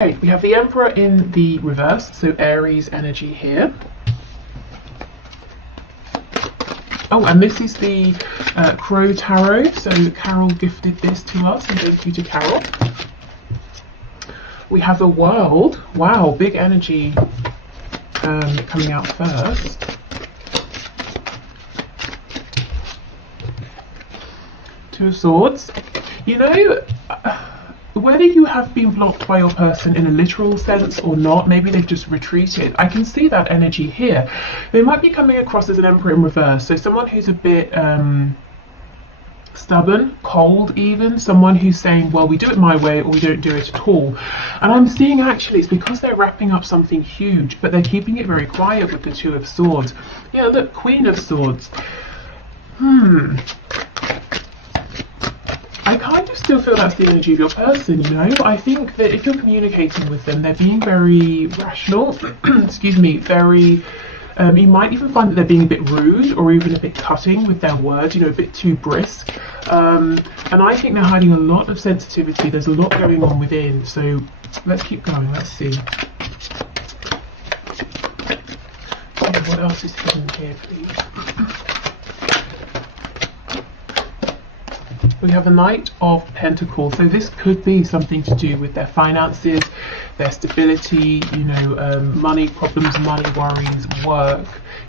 Okay, we have the Emperor in the reverse, so Aries energy here. Oh, and this is the Crow Tarot, so Carol gifted this to us, and thank you to Carol. We have the World. Wow, big energy coming out first. Two of Swords. You know, whether you have been blocked by your person in a literal sense or not, maybe they've just retreated. I can see that energy here. They might be coming across as an Emperor in reverse, so someone who's a bit stubborn, cold even, someone who's saying, well, we do it my way or we don't do it at all. And I'm seeing actually it's because they're wrapping up something huge, but they're keeping it very quiet with the Two of Swords. Yeah, look, Queen of Swords. I kind of still feel that's the energy of your person, you know. I think that if you're communicating with them, they're being very rational, excuse me, very, you might even find that they're being a bit rude or even a bit cutting with their words, you know, a bit too brisk. And I think they're hiding a lot of sensitivity. There's a lot going on within. So let's keep going. Let's see. What else is hidden here, please? We have a Knight of Pentacles, so this could be something to do with their finances, their stability, you know, money problems, money worries, work.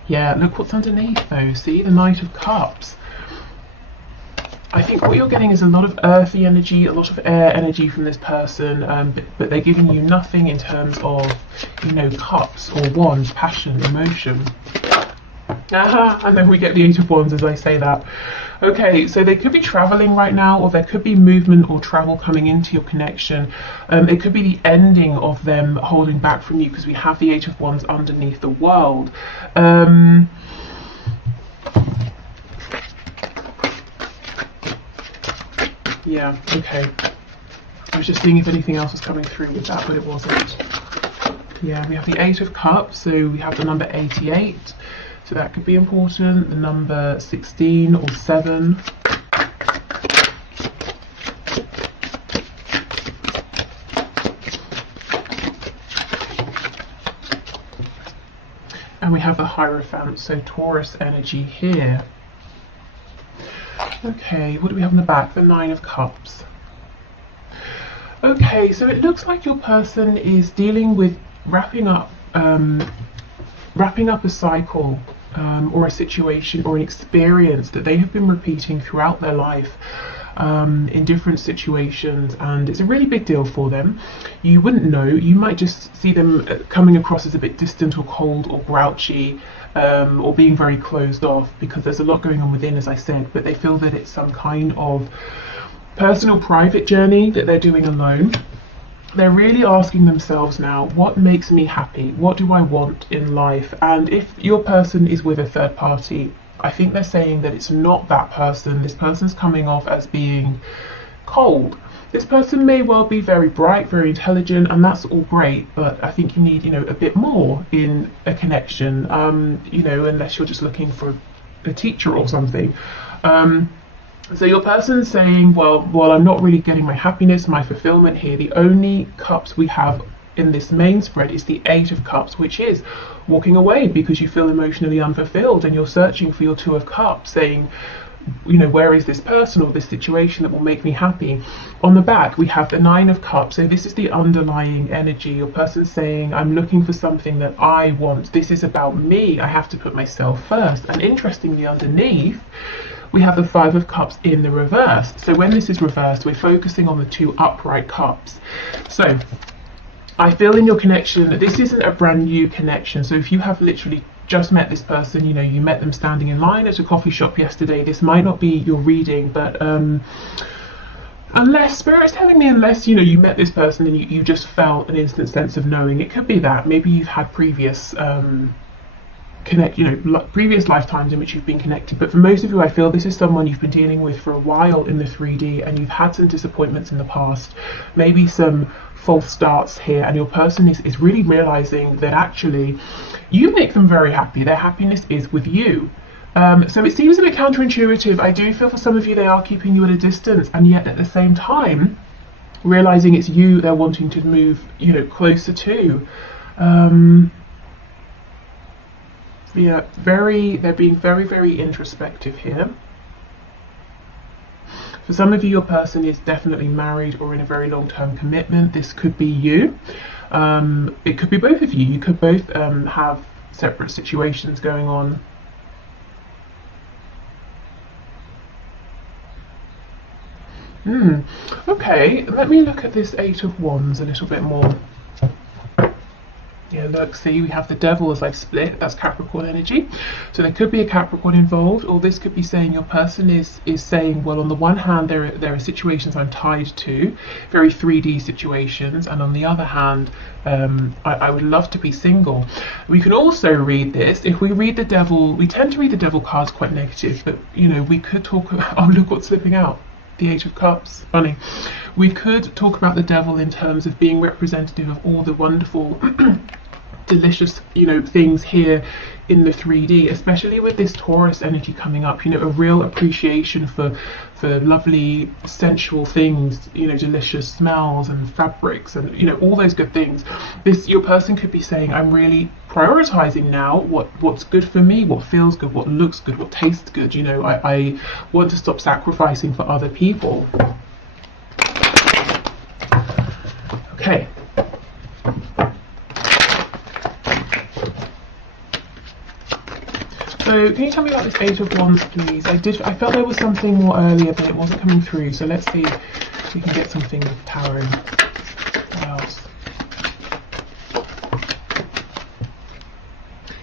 Yeah, look what's underneath though, see, the Knight of Cups. I think what you're getting is a lot of earthy energy, a lot of air energy from this person, but they're giving you nothing in terms of, you know, cups or wands, passion, emotion. And then we get the Eight of Wands as I say that. Okay, so they could be traveling right now, or there could be movement or travel coming into your connection. It could be the ending of them holding back from you because we have the Eight of Wands underneath the World. Yeah, okay. I was just seeing if anything else was coming through with that, but it wasn't. Yeah, we have the Eight of Cups, so we have the number 88. So that could be important, the number 16 or 7. And we have the Hierophant, so Taurus energy here. Okay, what do we have in the back? The Nine of Cups. Okay, so it looks like your person is dealing with wrapping up a cycle. Or a situation or an experience that they have been repeating throughout their life in different situations, and it's a really big deal for them. You wouldn't know, you might just see them coming across as a bit distant or cold or grouchy or being very closed off because there's a lot going on within, as I said, but they feel that it's some kind of personal private journey that they're doing alone. They're really asking themselves now, what makes me happy? What do I want in life? And if your person is with a third party, I think they're saying that it's not that person. This person's coming off as being cold. This person may well be very bright, very intelligent, and that's all great, but I think you need, you know, a bit more in a connection, you know, unless you're just looking for a teacher or something. So your person's saying, well, I'm not really getting my happiness, my fulfillment here. The only cups we have in this main spread is the Eight of Cups, which is walking away because you feel emotionally unfulfilled and you're searching for your Two of Cups, saying, you know, where is this person or this situation that will make me happy? On the back, we have the Nine of Cups. So this is the underlying energy. Your person's saying, I'm looking for something that I want. This is about me. I have to put myself first. And interestingly, underneath, we have the Five of Cups in the reverse. So when this is reversed, we're focusing on the two upright cups. So I feel in your connection that this isn't a brand new connection. So if you have literally just met this person, you know, you met them standing in line at a coffee shop yesterday, this might not be your reading, but unless Spirit's telling me, unless, you know, you met this person and you just felt an instant sense of knowing, it could be that maybe you've had previous previous lifetimes in which you've been connected. But for most of you, I feel this is someone you've been dealing with for a while in the 3D, and you've had some disappointments in the past, maybe some false starts here, and your person is really realizing that actually you make them very happy. Their happiness is with you. So it seems a bit counterintuitive. I do feel for some of you they are keeping you at a distance, and yet at the same time realizing it's you they're wanting to move, you know, closer to. Yeah, they're being very, very introspective here. For some of you, your person is definitely married or in a very long-term commitment. This could be you. It could be both of you. You could both have separate situations going on. Okay, let me look at this Eight of Wands a little bit more. Yeah, look, see, we have the Devil as I've split. That's Capricorn energy. So there could be a Capricorn involved, or this could be saying your person is saying, well, on the one hand, there are situations I'm tied to, very 3D situations, and on the other hand, I would love to be single. We can also read this. If we read the Devil, we tend to read the Devil cards quite negative, but, you know, we could talk about, oh, look what's slipping out. The Eight of Cups, funny. We could talk about the Devil in terms of being representative of all the wonderful, delicious, you know, things here in the 3D, especially with this Taurus energy coming up. You know, a real appreciation for lovely, sensual things. You know, delicious smells and fabrics, and you know, all those good things. Your person could be saying, I'm really prioritizing now what's good for me, what feels good, what looks good, what tastes good. You know, I want to stop sacrificing for other people. Okay. So can you tell me about this Eight of Wands, please? I felt there was something more earlier, but it wasn't coming through. So let's see if we can get something with Tarot. What else?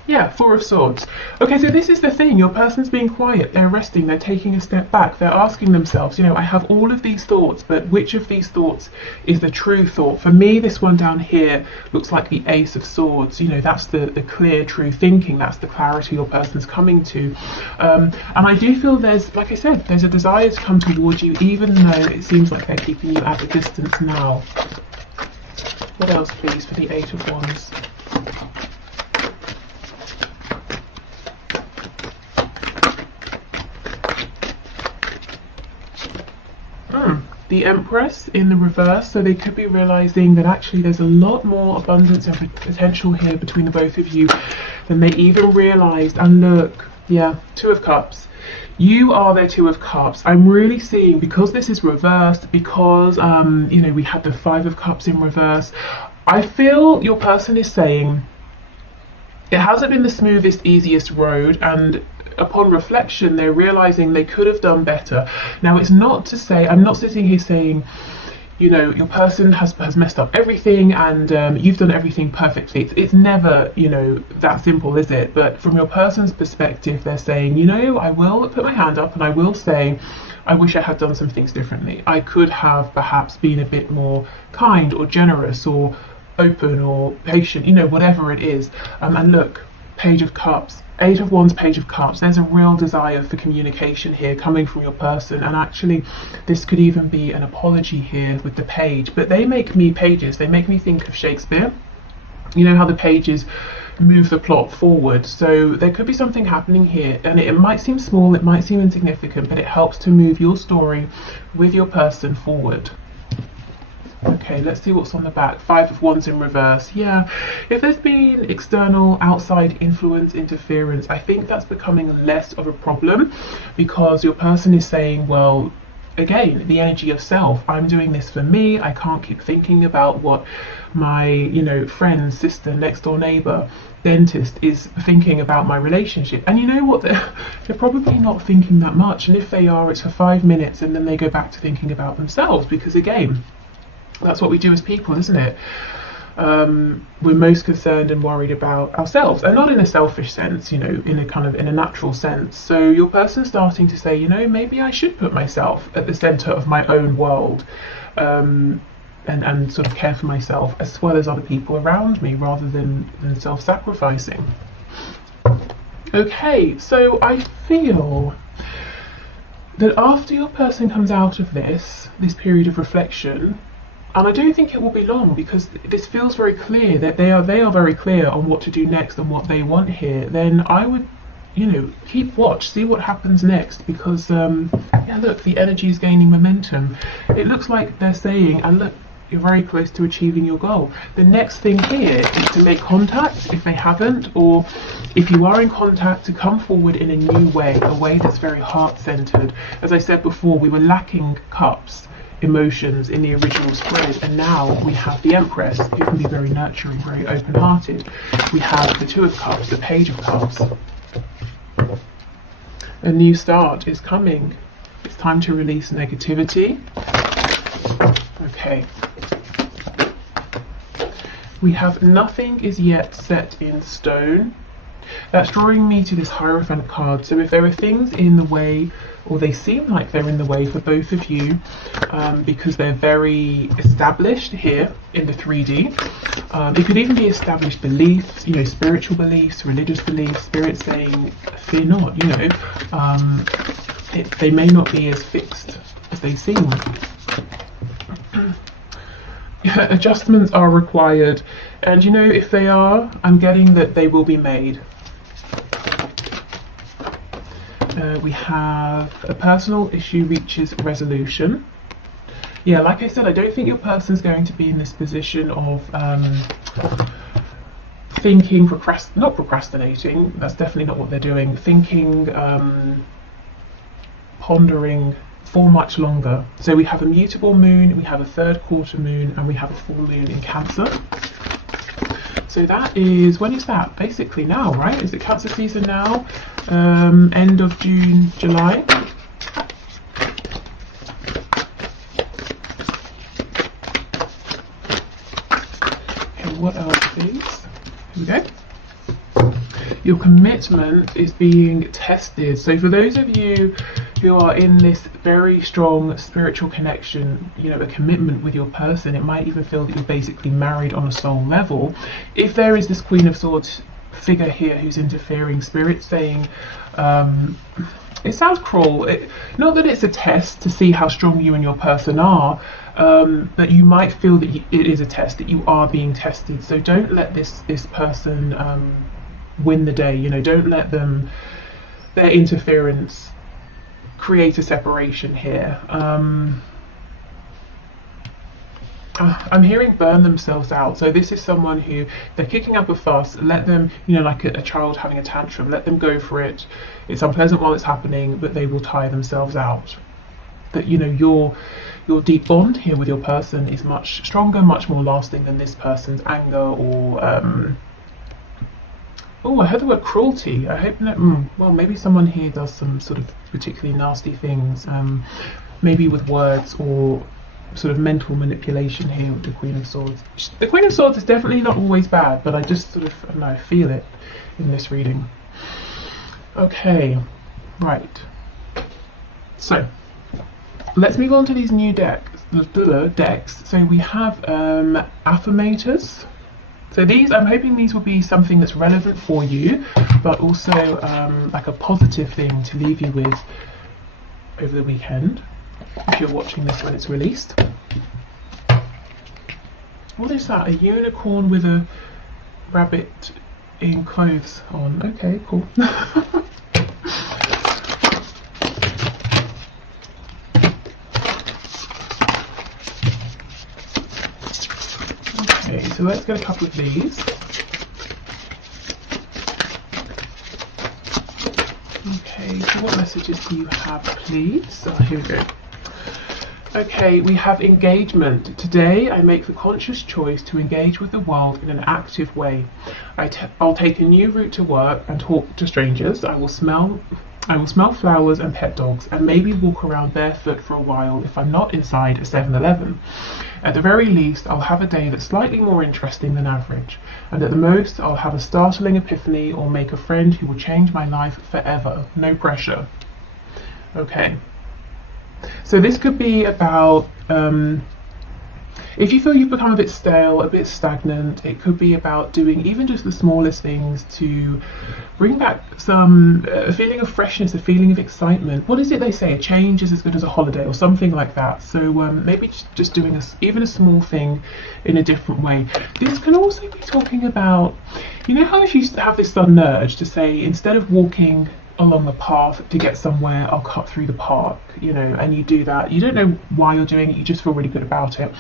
Yeah, Four of Swords. Okay, so this is the thing. Your person's being quiet. They're resting. They're taking a step back. They're asking themselves, you know, I have all of these thoughts, but which of these thoughts is the true thought? For me, this one down here looks like the Ace of Swords. You know, that's the clear, true thinking. That's the clarity your person's coming to. And I do feel there's, like I said, there's a desire to come towards you, even though it seems like they're keeping you at a distance now. What else, please, for the Eight of Wands? The Empress in the reverse, so they could be realizing that actually there's a lot more abundance and potential here between the both of you than they even realized. And look, yeah, Two of Cups. You are their Two of Cups. I'm really seeing, because this is reversed, because you know, we had the Five of Cups in reverse, I feel your person is saying it hasn't been the smoothest, easiest road, and upon reflection, they're realizing they could have done better. Now, it's not to say, I'm not sitting here saying, you know, your person has messed up everything and you've done everything perfectly. It's never, you know, that simple, is it? But from your person's perspective, they're saying, you know, I will put my hand up and I will say, I wish I had done some things differently. I could have perhaps been a bit more kind or generous or open or patient, you know, whatever it is. And look, Page of Cups. Eight of Wands, Page of Cups. There's a real desire for communication here coming from your person, and actually this could even be an apology here with the page. But they make me, pages, they make me think of Shakespeare. You know how the pages move the plot forward, so there could be something happening here, and it might seem small, it might seem insignificant, but it helps to move your story with your person forward. Okay, let's see what's on the back. Five of Wands in reverse. Yeah, if there's been external, outside influence, interference, I think that's becoming less of a problem, because your person is saying, well, again, the energy of self. I'm doing this for me. I can't keep thinking about what my, you know, friend, sister, next door neighbor, dentist is thinking about my relationship. And you know what? They're probably not thinking that much. And if they are, it's for 5 minutes and then they go back to thinking about themselves, because again, that's what we do as people, isn't it? We're most concerned and worried about ourselves, and not in a selfish sense, you know, in a kind of in a natural sense. So your person's starting to say, you know, maybe I should put myself at the center of my own world, and sort of care for myself as well as other people around me, rather than self-sacrificing. Okay, so I feel that after your person comes out of this period of reflection, and I don't think it will be long, because this feels very clear that they are very clear on what to do next and what they want here, then I would you know, keep watch, see what happens next, because yeah, look, the energy is gaining momentum. It looks like they're saying, and look, you're very close to achieving your goal. The next thing here is to make contact if they haven't, or if you are in contact, to come forward in a new way, a way that's very heart-centered. As I said before, we were lacking cups, emotions in the original spread, and now we have the Empress, who can be very nurturing, very open-hearted. We have the Two of Cups, the Page of Cups. A new start is coming. It's time to release negativity. Okay. We have nothing is yet set in stone. That's drawing me to this Hierophant card. So if there are things in the way, or they seem like they're in the way for both of you, because they're very established here in the 3D. It could even be established beliefs, you know, spiritual beliefs, religious beliefs, spirit saying, fear not, you know. They may not be as fixed as they seem. Adjustments are required, and you know, if they are, I'm getting that they will be made. We have a personal issue reaches resolution. Yeah, like I said, I don't think your person's going to be in this position of thinking, not procrastinating, that's definitely not what they're doing, thinking, pondering for much longer. So we have a mutable moon, we have a third quarter moon, and we have a full moon in Cancer. So that is, when is that? Basically now, right? Is it Cancer season now? End of June, July. Okay, what else, please? Here we go. Your commitment is being tested. So for those of you who are in this very strong spiritual connection, you know, a commitment with your person, it might even feel that you're basically married on a soul level. If there is this Queen of Swords figure here who's interfering, spirit saying, it sounds cruel, not that it's a test to see how strong you and your person are, but you might feel that it is a test, that you are being tested. So don't let this person win the day, you know, don't let them, their interference, create a separation here. I'm hearing burn themselves out. So this is someone who, they're kicking up a fuss, let them, you know, like a child having a tantrum, let them go for it. It's unpleasant while it's happening, but they will tire themselves out. That, you know, your deep bond here with your person is much stronger, much more lasting than this person's anger or oh, I heard the word cruelty. I hope that, well, maybe someone here does some sort of particularly nasty things, maybe with words or sort of mental manipulation here with the Queen of Swords. The Queen of Swords is definitely not always bad, but I just sort of, I don't know, feel it in this reading. Okay, right. So, let's move on to these new decks. So we have affirmators. So these, I'm hoping these will be something that's relevant for you, but also like a positive thing to leave you with over the weekend, if you're watching this when it's released. What is that? A unicorn with a rabbit in clothes on. Okay, cool. Okay, so let's get a couple of these. Okay, so what messages do you have, please? Oh, here we go. Okay, we have engagement. Today I make the conscious choice to engage with the world in an active way. I'll take a new route to work and talk to strangers. I will smell flowers and pet dogs, and maybe walk around barefoot for a while if I'm not inside a 7-Eleven. At the very least, I'll have a day that's slightly more interesting than average, and at the most, I'll have a startling epiphany or make a friend who will change my life forever. No pressure. Okay. So this could be about, if you feel you've become a bit stale, a bit stagnant, it could be about doing even just the smallest things to bring back some a feeling of freshness, a feeling of excitement. What is it they say? A change is as good as a holiday, or something like that. So maybe just doing even a small thing in a different way. This can also be talking about, You know how if you have this sudden urge to say, instead of walking along the path to get somewhere, I'll cut through the park, you know, and you do that. You don't know why you're doing it, you just feel really good about it.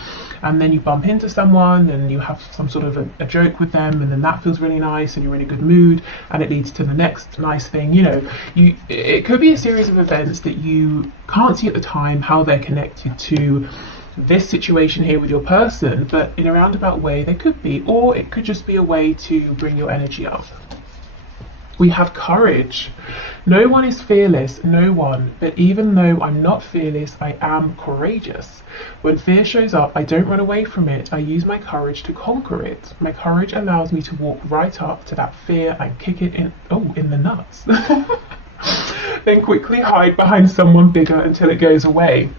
And then you bump into someone and you have some sort of a joke with them, and then that feels really nice and you're in a good mood, and it leads to the next nice thing. You know, it could be a series of events that you can't see at the time how they're connected to this situation here with your person, but in a roundabout way they could be, or it could just be a way to bring your energy up. We have courage. No one is fearless, no one, but even though I'm not fearless, I am courageous. When fear shows up, I don't run away from it, I use my courage to conquer it. My courage allows me to walk right up to that fear and kick it in the nuts. Then quickly hide behind someone bigger until it goes away.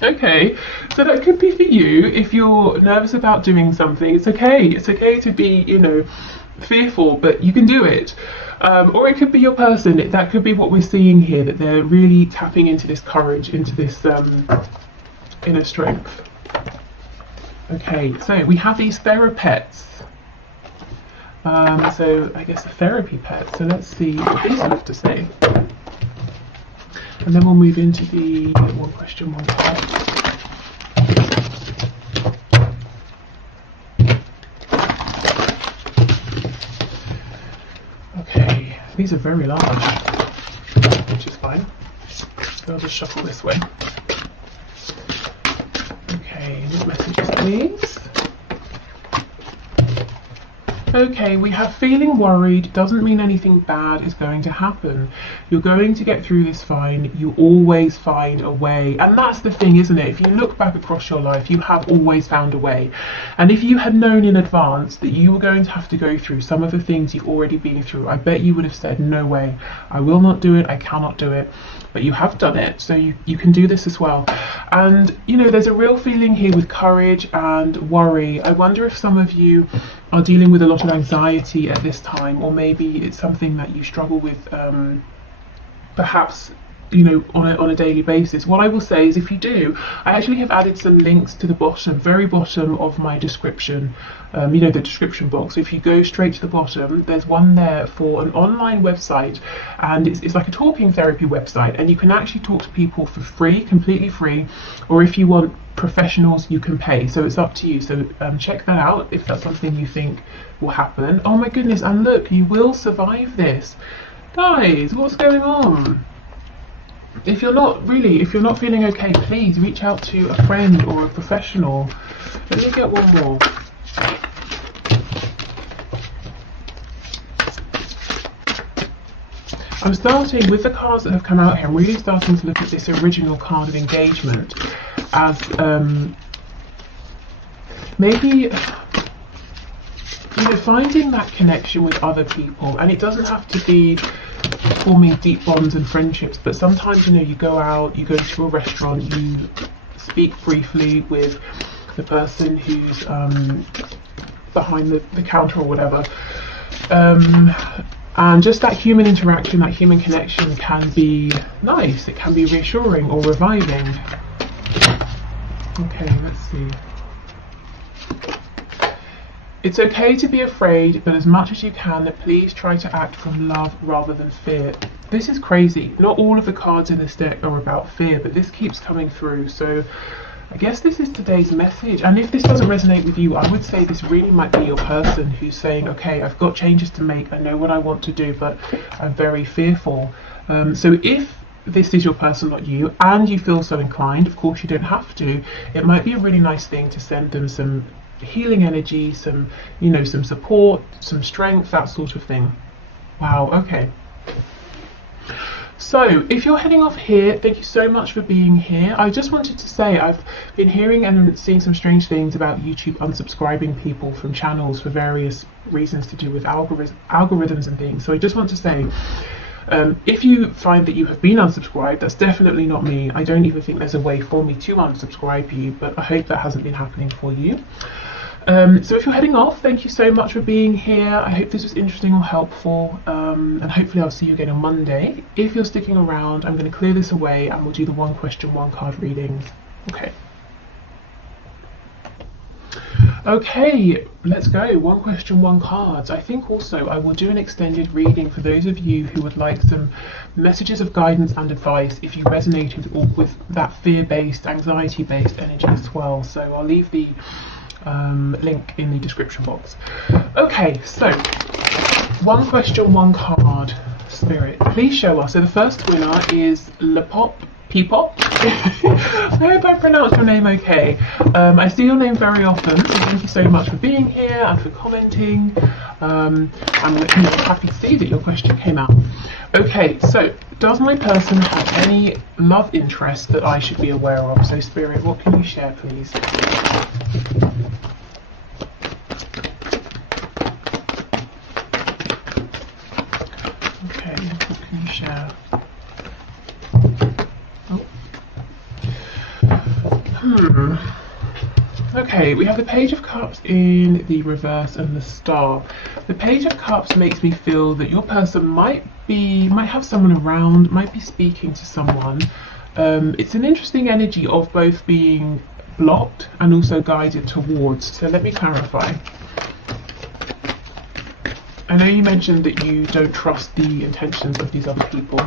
Okay, so that could be for you if you're nervous about doing something. It's okay to be, you know, fearful, but you can do it. Or it could be your person. That could be what we're seeing here, that they're really tapping into this courage, into this inner strength. Okay, so we have these therapets. So I guess a therapy pet. So let's see what these have to say. And then we'll move into the one question, one card. Okay, these are very large, which is fine. So I'll just shuffle this way. Okay, what messages, please? Okay, we have feeling worried doesn't mean anything bad is going to happen. You're going to get through this fine. You always find a way. And that's the thing, isn't it? If you look back across your life, you have always found a way. And if you had known in advance that you were going to have to go through some of the things you've already been through, I bet you would have said, no way, I will not do it, I cannot do it. But you have done it, so you can do this as well. And, you know, there's a real feeling here with courage and worry. I wonder if some of you are dealing with a lot of anxiety at this time, or maybe it's something that you struggle with perhaps, you know, on a daily basis. What I will say is, if you do, I actually have added some links to the bottom, very bottom of my description, you know, the description box. If you go straight to the bottom, there's one there for an online website, and it's like a talking therapy website, and you can actually talk to people for free, completely free, or if you want professionals, you can pay. So it's up to you. So check that out if that's something you think will happen. Oh my goodness, and look, you will survive this. Guys, what's going on? If you're not feeling okay, please reach out to a friend or a professional. Let me get one more. I'm starting with the cards that have come out here. I'm really starting to look at this original card of engagement as maybe, you know, finding that connection with other people. And it doesn't have to be forming deep bonds and friendships, but sometimes, you know, you go out, you go to a restaurant, you speak briefly with the person who's behind the counter or whatever, and just that human interaction, that human connection can be nice. It can be reassuring or reviving. Okay, let's see. It's okay to be afraid, but as much as you can, please try to act from love rather than fear. This is crazy. Not all of the cards in this deck are about fear, but this keeps coming through. So I guess this is today's message. And if this doesn't resonate with you, I would say this really might be your person who's saying, okay, I've got changes to make. I know what I want to do, but I'm very fearful. So if this is your person, not you, and you feel so inclined, of course you don't have to, it might be a really nice thing to send them some healing energy, some, you know, some support, some strength, that sort of thing. Wow, okay. So if you're heading off here, thank you so much for being here. I just wanted to say I've been hearing and seeing some strange things about YouTube unsubscribing people from channels for various reasons to do with algorithms and things. So I just want to say, if you find that you have been unsubscribed, that's definitely not me. I don't even think there's a way for me to unsubscribe you, but I hope that hasn't been happening for you. So if you're heading off, thank you so much for being here. I hope this was interesting or helpful, and hopefully I'll see you again on Monday. If you're sticking around, I'm going to clear this away and we'll do the one question, one card readings. Okay. Okay, let's go. One question, one cards. I think also I will do an extended reading for those of you who would like some messages of guidance and advice if you resonated with that fear-based, anxiety-based energy as well. So I'll leave the link in the description box. Okay, so one question, one card. Spirit, please show us. So the first winner is Peepop. I hope I pronounced your name okay. I see your name very often, so thank you so much for being here and for commenting. I'm happy to see that your question came out. Okay, so does my person have any love interest that I should be aware of? So Spirit, what can you share, please? Okay, what can you share? Okay, we have the Page of Cups in the reverse and the Star. The Page of Cups makes me feel that your person might have someone around, might be speaking to someone. It's an interesting energy of both being blocked and also guided towards. So let me clarify. I know you mentioned that you don't trust the intentions of these other people.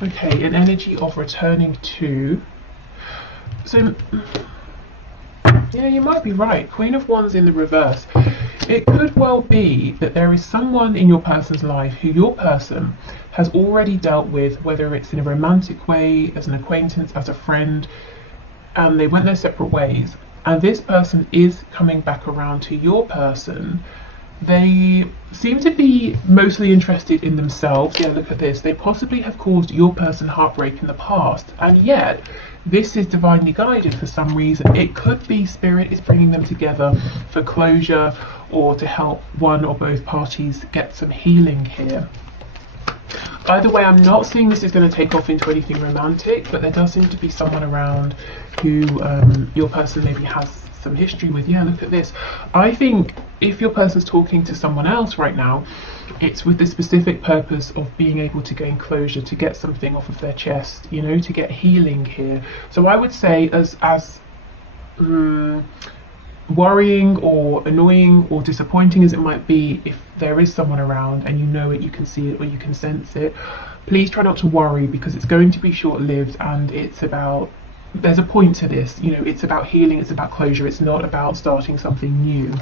Okay, an energy of returning to. So, yeah, you might be right. Queen of Wands in the reverse. It could well be that there is someone in your person's life who your person has already dealt with, whether it's in a romantic way, as an acquaintance, as a friend, and they went their separate ways. And this person is coming back around to your person. They seem to be mostly interested in themselves. Yeah, look at this. They possibly have caused your person heartbreak in the past, and yet this is divinely guided for some reason. It could be Spirit is bringing them together for closure or to help one or both parties get some healing here. Either way, I'm not seeing this is going to take off into anything romantic, but there does seem to be someone around who your person maybe has some history with. Yeah, look at this. I think if your person's talking to someone else right now, it's with the specific purpose of being able to gain closure, to get something off of their chest, you know, to get healing here. So I would say as worrying or annoying or disappointing as it might be, if there is someone around and you know it, you can see it or you can sense it, please try not to worry, because it's going to be short-lived, and it's about, there's a point to this, you know, it's about healing, it's about closure, it's not about starting something new.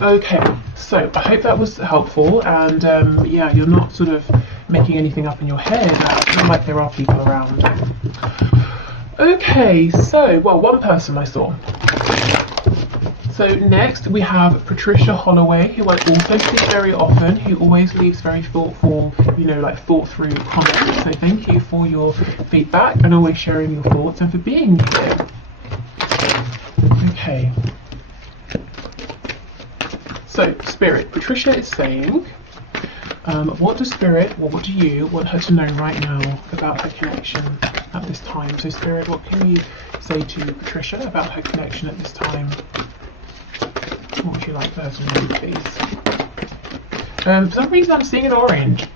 Okay, so I hope that was helpful, and yeah, you're not sort of making anything up in your head. I feel like there are people around. Okay, so, well, one person I saw. So next we have Patricia Holloway, who I also see very often, who always leaves very thoughtful, you know, like thought through comments. So thank you for your feedback and always sharing your thoughts and for being here. Okay. So Spirit, Patricia is saying, what does Spirit, or what do you want her to know right now about her connection at this time? So Spirit, what can you say to Patricia about her connection at this time? What would you like for her to know, please? For some reason I'm seeing an orange.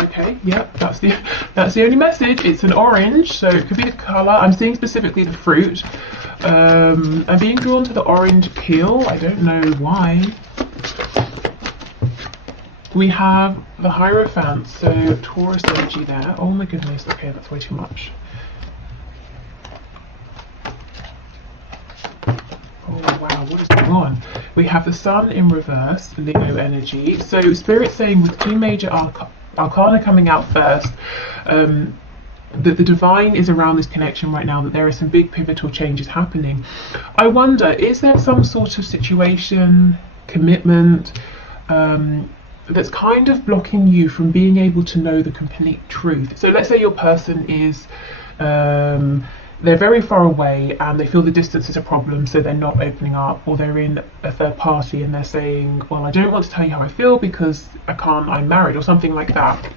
Okay, yep, that's the only message. It's an orange, so it could be the colour. I'm seeing specifically the fruit. I'm being drawn to the orange peel. I don't know why. We have the Hierophant, so Taurus energy there. Oh my goodness, okay, that's way too much. Oh wow, what is going on? We have the Sun in reverse, Leo energy. So Spirit saying with two major arcana coming out first, that the divine is around this connection right now, that there are some big pivotal changes happening. I wonder, is there some sort of situation, commitment, that's kind of blocking you from being able to know the complete truth? So let's say your person is, they're very far away and they feel the distance is a problem, so they're not opening up, or they're in a third party and they're saying, well, I don't want to tell you how I feel because I'm married, or something like that.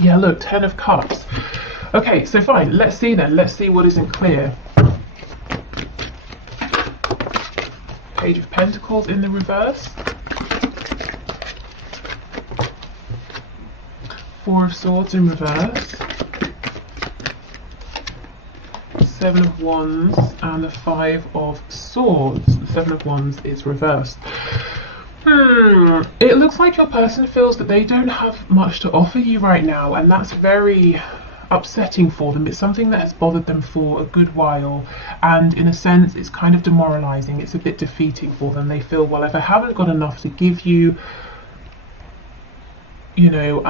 Yeah, look, 10 of Cups. Okay, so fine, let's see then. Let's see what isn't clear. Page of Pentacles in the reverse. Four of Swords in reverse. Seven of Wands and the Five of Swords. The Seven of Wands is reversed. It looks like your person feels that they don't have much to offer you right now, and that's very upsetting for them. It's something that has bothered them for a good while, and in a sense it's kind of demoralizing. It's a bit defeating for them. They feel, well, if I haven't got enough to give you, you know,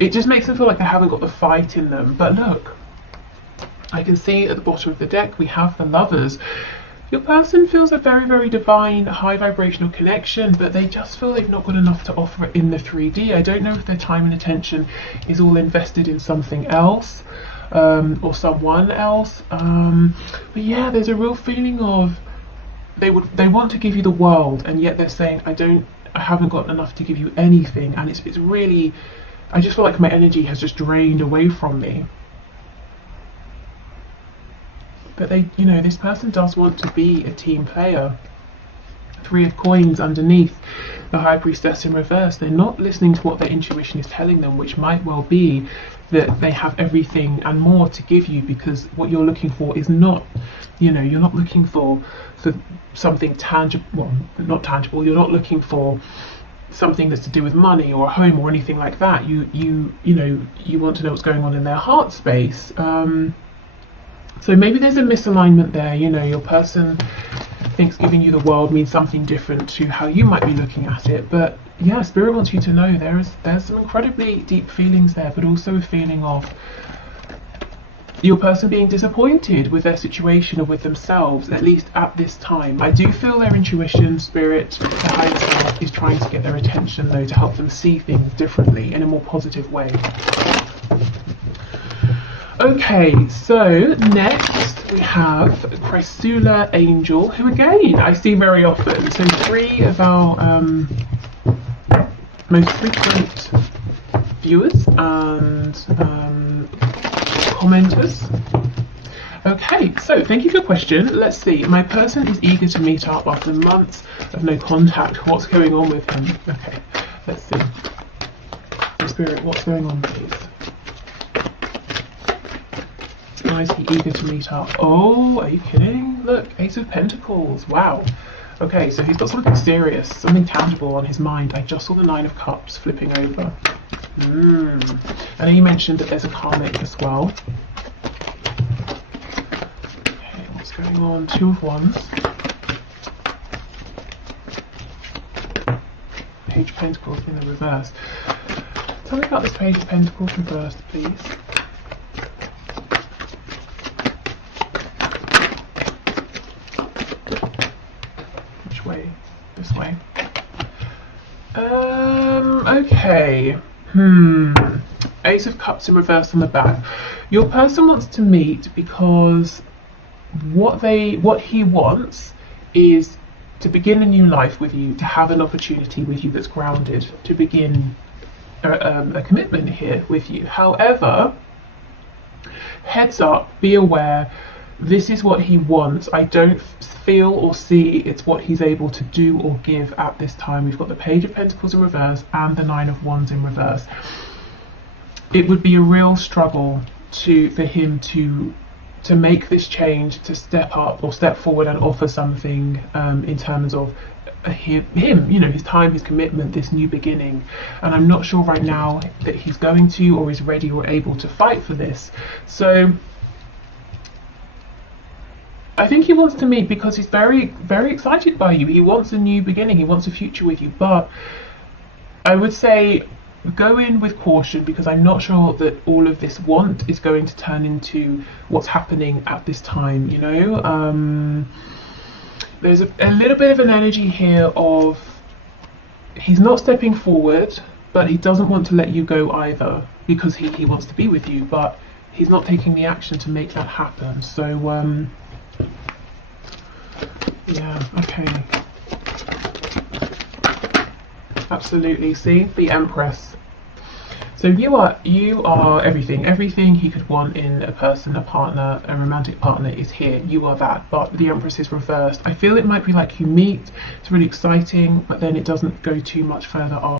it just makes them feel like they haven't got the fight in them. But look, I can see at the bottom of the deck we have the Lovers. Your person feels a very, very divine, high vibrational connection, but they just feel they've not got enough to offer in the 3D. I don't know if their time and attention is all invested in something else, or someone else. But yeah, there's a real feeling of they want to give you the world, and yet they're saying, I haven't got enough to give you anything. And it's really, I just feel like my energy has just drained away from me. But they, you know, this person does want to be a team player. Three of Coins underneath, the High Priestess in reverse. They're not listening to what their intuition is telling them, which might well be that they have everything and more to give you, because what you're looking for is not, you know, you're not looking for something tangible, well, not tangible, you're not looking for something that's to do with money or a home or anything like that. You know, you want to know what's going on in their heart space. So maybe there's a misalignment there. You know, your person thinks giving you the world means something different to how you might be looking at it. But yeah, Spirit wants you to know there's some incredibly deep feelings there, but also a feeling of your person being disappointed with their situation or with themselves, at least at this time. I do feel their intuition, Spirit, the higher self, is trying to get their attention though, to help them see things differently in a more positive way. Okay, so next we have Chrysula Angel, who again I see very often. So three of our most frequent viewers and commenters. Okay, so thank you for your question. Let's see. My person is eager to meet up after months of no contact. What's going on with him? Okay, let's see. Spirit, what's going on, please? Why is he eager to meet up? Oh, are you kidding? Look, Ace of Pentacles. Wow. Okay, so he's got something serious, something tangible on his mind. I just saw the Nine of Cups flipping over. And then you mentioned that there's a karmic as well. Okay, what's going on? Two of Wands. Page of Pentacles in the reverse. Tell me about this Page of Pentacles reversed, please. This way. Okay. Ace of Cups in reverse on the back. Your person wants to meet because what he wants is to begin a new life with you, to have an opportunity with you that's grounded, to begin a commitment here with you. However, heads up, be aware, this is what he wants. I don't feel or see it's what he's able to do or give at this time. We've got the Page of Pentacles in reverse and the Nine of Wands in reverse. It would be a real struggle for him to make this change, to step up or step forward and offer something in terms of him, you know, his time, his commitment, this new beginning. And I'm not sure right now that he's going to or is ready or able to fight for this. So I think he wants to meet because he's very, very excited by you. He wants a new beginning. He wants a future with you. But I would say go in with caution, because I'm not sure that all of this want is going to turn into what's happening at this time, you know. There's a little bit of an energy here of he's not stepping forward, but he doesn't want to let you go either, because he wants to be with you, but he's not taking the action to make that happen. So yeah, okay. Absolutely. See, the Empress. So you are everything he could want in a person, a partner, a romantic partner is here. You are that. But the Empress is reversed. I feel it might be like you meet, it's really exciting, but then it doesn't go too much further on.